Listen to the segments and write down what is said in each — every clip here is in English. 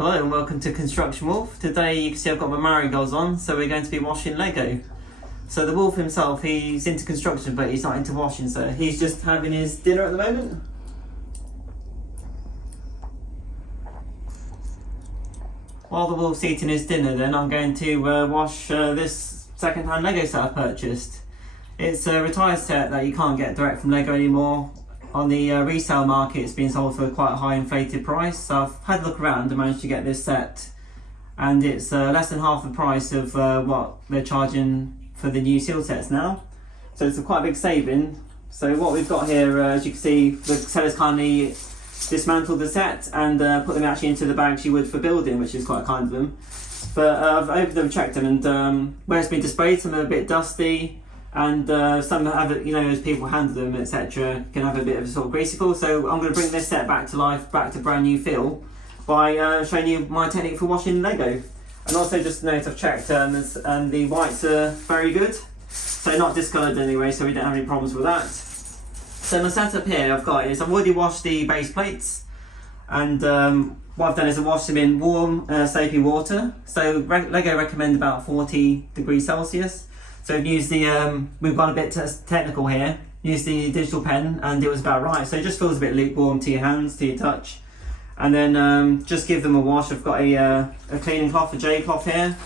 Hello and welcome to Construction Wolf. Today you can see I've got my marigolds on, so we're going to be washing Lego. So the wolf himself, he's into construction but he's not into washing, so he's just having his dinner at the moment. While the wolf's eating his dinner then, I'm going to wash this second-hand Lego set I purchased. It's a retired set that you can't get direct from Lego anymore. On the resale market it's been sold for quite a high inflated price, so I've had a look around and managed to get this set, and it's less than half the price of what they're charging for the new sealed sets now, so it's a quite big saving. So what we've got here, as you can see, the sellers kindly dismantled the set and put them actually into the bags you would for building, which is quite kind of them. But I've opened them, checked them, and where it's been displayed, some are a bit dusty, and some have, you know, as people handle them, etc., can have a bit of a sort of greasy feel. So I'm going to bring this set back to life, back to brand new feel, by showing you my technique for washing Lego. And also just to note, I've checked and the whites are very good, so not discoloured anyway, so we don't have any problems with that. So my setup here I've already washed the base plates, and what I've done is I've washed them in warm soapy water. So Lego recommend about 40 degrees Celsius. So we've used the, we've gone a bit technical here, used the digital pen, and it was about right. So it just feels a bit lukewarm to your hands, to your touch. And then just give them a wash. I've got a cleaning cloth, a J cloth here.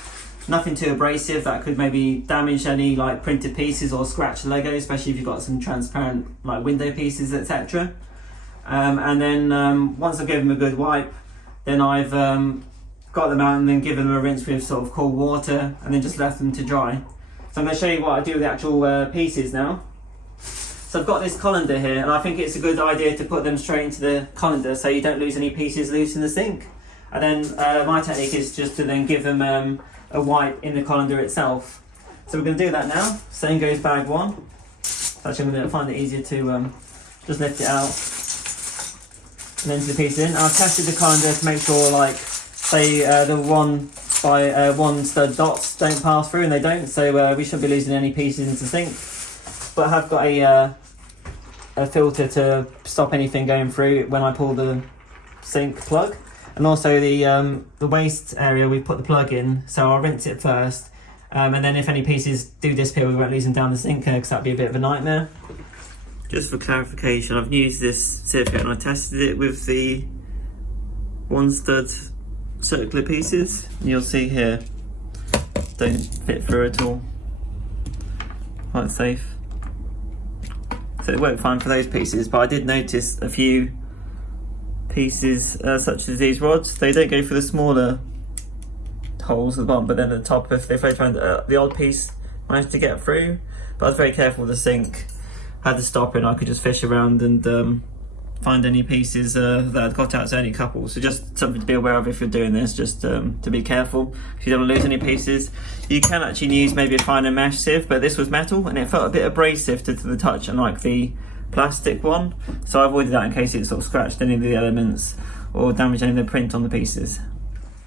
Nothing too abrasive that could maybe damage any like printed pieces or scratch the Lego, especially if you've got some transparent like window pieces, etc. And then once I've given them a good wipe, then I've got them out and then given them a rinse with sort of cold water, and then just left them to dry. So I'm going to show you what I do with the actual pieces now. So I've got this colander here, and I think it's a good idea to put them straight into the colander so you don't lose any pieces loose in the sink. And then my technique is just to then give them a wipe in the colander itself. So we're going to do that now. Same goes bag one. Actually, I'm going to find it easier to just lift it out and then the pieces in. I've tested the colander to make sure, like, say the one by one stud dots don't pass through, and they don't, so we shouldn't be losing any pieces into the sink. But I have got a filter to stop anything going through when I pull the sink plug. And also the waste area, we put the plug in, so I'll rinse it first, and then if any pieces do disappear, we won't lose them down the sink, because that'd be a bit of a nightmare. Just for clarification, I've used this certificate and I tested it with the one stud circular pieces, and you'll see here don't fit through at all. Quite safe, so it worked fine for those pieces. But I did notice a few pieces such as these rods, they don't go through the smaller holes at the bottom, but then at the top, if they float around, the odd piece managed to get through. But I was very careful with the sink, had to stop it, and I could just fish around and find any pieces that had got out, so only a couple. So just something to be aware of if you're doing this, just to be careful if you don't want to lose any pieces. You can actually use maybe a finer mesh sieve, but this was metal and it felt a bit abrasive to the touch, unlike the plastic one, so I avoided that in case it sort of scratched any of the elements or damaged any of the print on the pieces.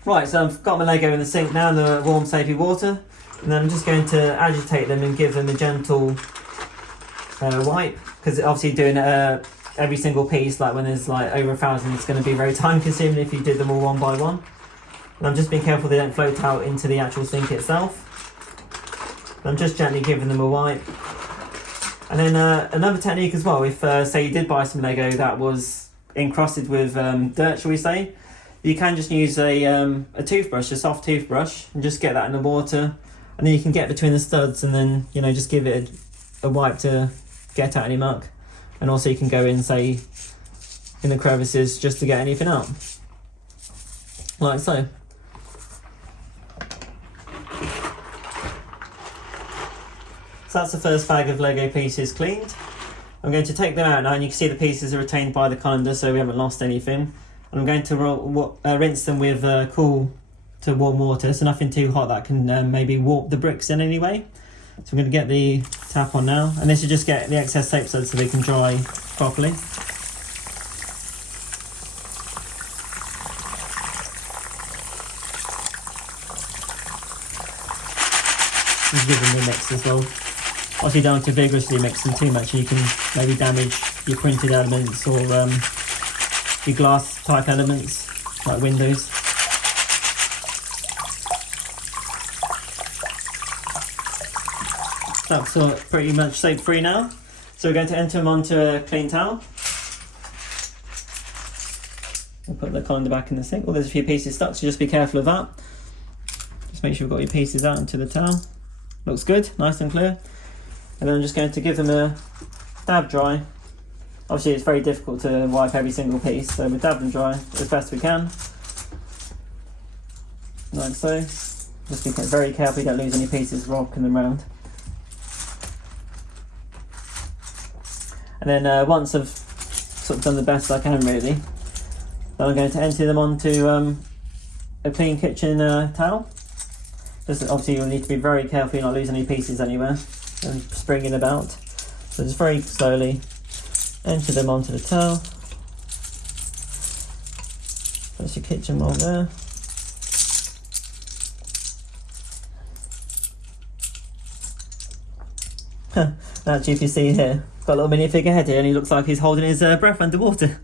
Right, so I've got my Lego in the sink now in the warm soapy water, and then I'm just going to agitate them and give them a gentle wipe, because obviously doing every single piece, like when there's like over 1,000, it's going to be very time consuming if you did them all one by one. And I'm just being careful they don't float out into the actual sink itself. And I'm just gently giving them a wipe. And then another technique as well, if say you did buy some Lego that was encrusted with dirt, shall we say, you can just use a toothbrush, a soft toothbrush, and just get that in the water, and then you can get between the studs and then, you know, just give it a wipe to get out any muck. And also you can go in, say, in the crevices just to get anything out, like so. So that's the first bag of Lego pieces cleaned. I'm going to take them out now, and you can see the pieces are retained by the colander, so we haven't lost anything. And I'm going to rinse them with cool to warm water, so nothing too hot that can maybe warp the bricks in any way. So I'm going to get the tap on now, and this should just get the excess soap suds so they can dry properly. And give them a mix as well. Obviously, don't have to vigorously mix them too much, you can maybe damage your printed elements or your glass type elements like windows. That's pretty much soap free now. So we're going to enter them onto a clean towel. We'll put the colander back in the sink. Oh, there's a few pieces stuck, so just be careful of that. Just make sure you've got your pieces out into the towel. Looks good, nice and clear. And then I'm just going to give them a dab dry. Obviously it's very difficult to wipe every single piece, so we dab them dry as best we can. Like so. Just be very careful you don't lose any pieces rocking them around. And then once I've sort of done the best I can really, then I'm going to empty them onto a clean kitchen towel. Just obviously you'll need to be very careful you not lose any pieces anywhere and springing about. So just very slowly enter them onto the towel. That's your kitchen roll there. Actually, if you see here, got a little mini figurehead here and he looks like he's holding his breath underwater.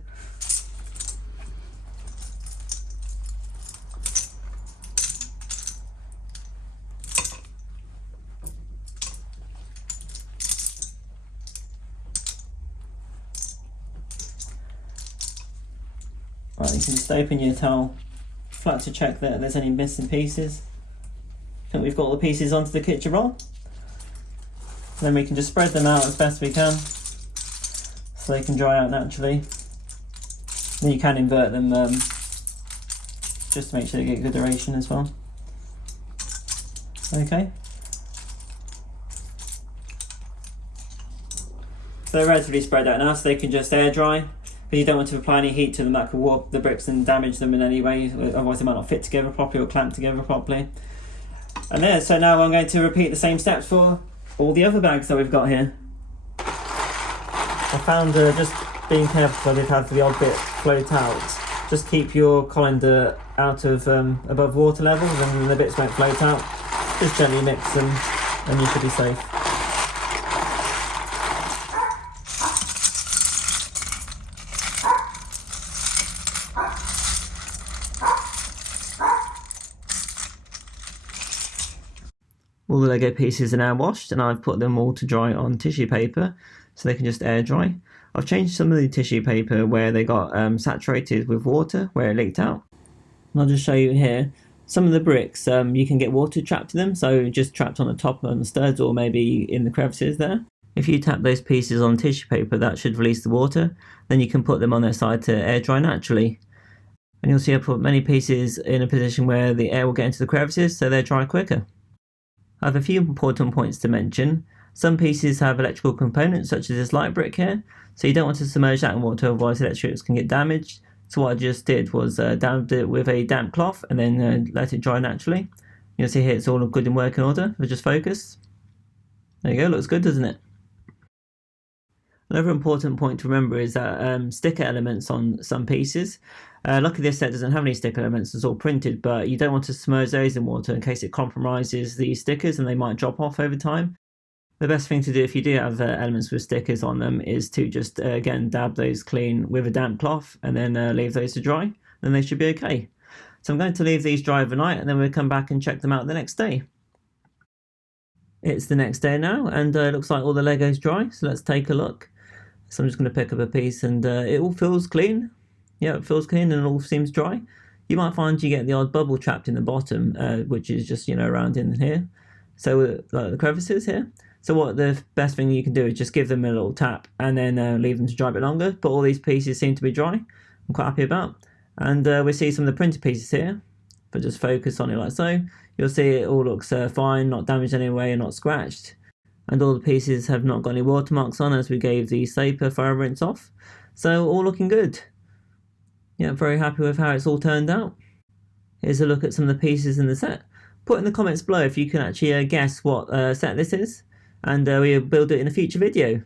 Right, you can just open your towel flat to check that there's any missing pieces. I think we've got all the pieces onto the kitchen roll. Then we can just spread them out as best we can so they can dry out naturally. Then you can invert them just to make sure they get good duration as well. Okay. So they're relatively spread out now, so they can just air dry. But you don't want to apply any heat to them that could warp the bricks and damage them in any way, otherwise they might not fit together properly or clamp together properly. And there, so now I'm going to repeat the same steps for all the other bags that we've got here. I found just being careful so they've had the odd bit float out. Just keep your colander out of above water level, and then the bits won't float out. Just gently mix them and you should be safe. All the Lego pieces are now washed and I've put them all to dry on tissue paper so they can just air dry. I've changed some of the tissue paper where they got saturated with water, where it leaked out. And I'll just show you here. Some of the bricks, you can get water trapped in them, so just trapped on the top on the studs or maybe in the crevices there. If you tap those pieces on tissue paper, that should release the water. Then you can put them on their side to air dry naturally. And you'll see I put many pieces in a position where the air will get into the crevices so they dry quicker. I have a few important points to mention. Some pieces have electrical components such as this light brick here, so you don't want to submerge that in water, otherwise the electrics can get damaged. So what I just did was dabbed it with a damp cloth and then let it dry naturally. You'll see here it's all good in working order. If I just focus, there you go, looks good, doesn't it? Another important point to remember is that sticker elements on some pieces. Luckily this set doesn't have any sticker elements, it's all printed, but you don't want to submerge those in water in case it compromises the stickers and they might drop off over time. The best thing to do if you do have elements with stickers on them is to just again dab those clean with a damp cloth and then leave those to dry, then they should be okay. So I'm going to leave these dry overnight and then we'll come back and check them out the next day. It's the next day now and it looks like all the Lego's dry, so let's take a look. So I'm just going to pick up a piece and it all feels clean. Yeah, it feels clean and it all seems dry. You might find you get the odd bubble trapped in the bottom, which is just, you know, around in here. So like the crevices here. So what the best thing you can do is just give them a little tap and then leave them to dry a bit longer. But all these pieces seem to be dry. I'm quite happy about. And we see some of the printed pieces here. But just focus on it like so. You'll see it all looks fine, not damaged anyway and not scratched. And all the pieces have not got any watermarks on as we gave the soap a thorough rinse off. So all looking good. Yeah, very happy with how it's all turned out. Here's a look at some of the pieces in the set. Put in the comments below if you can actually guess what set this is. And we'll build it in a future video.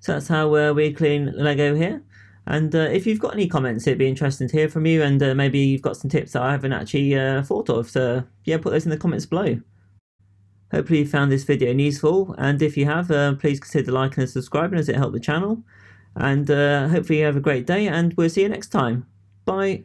So that's how we clean Lego here. And if you've got any comments, it'd be interesting to hear from you. And maybe you've got some tips that I haven't actually thought of. So yeah, put those in the comments below. Hopefully you found this video useful, and if you have, please consider liking and subscribing as it helps the channel. And hopefully you have a great day, and we'll see you next time. Bye.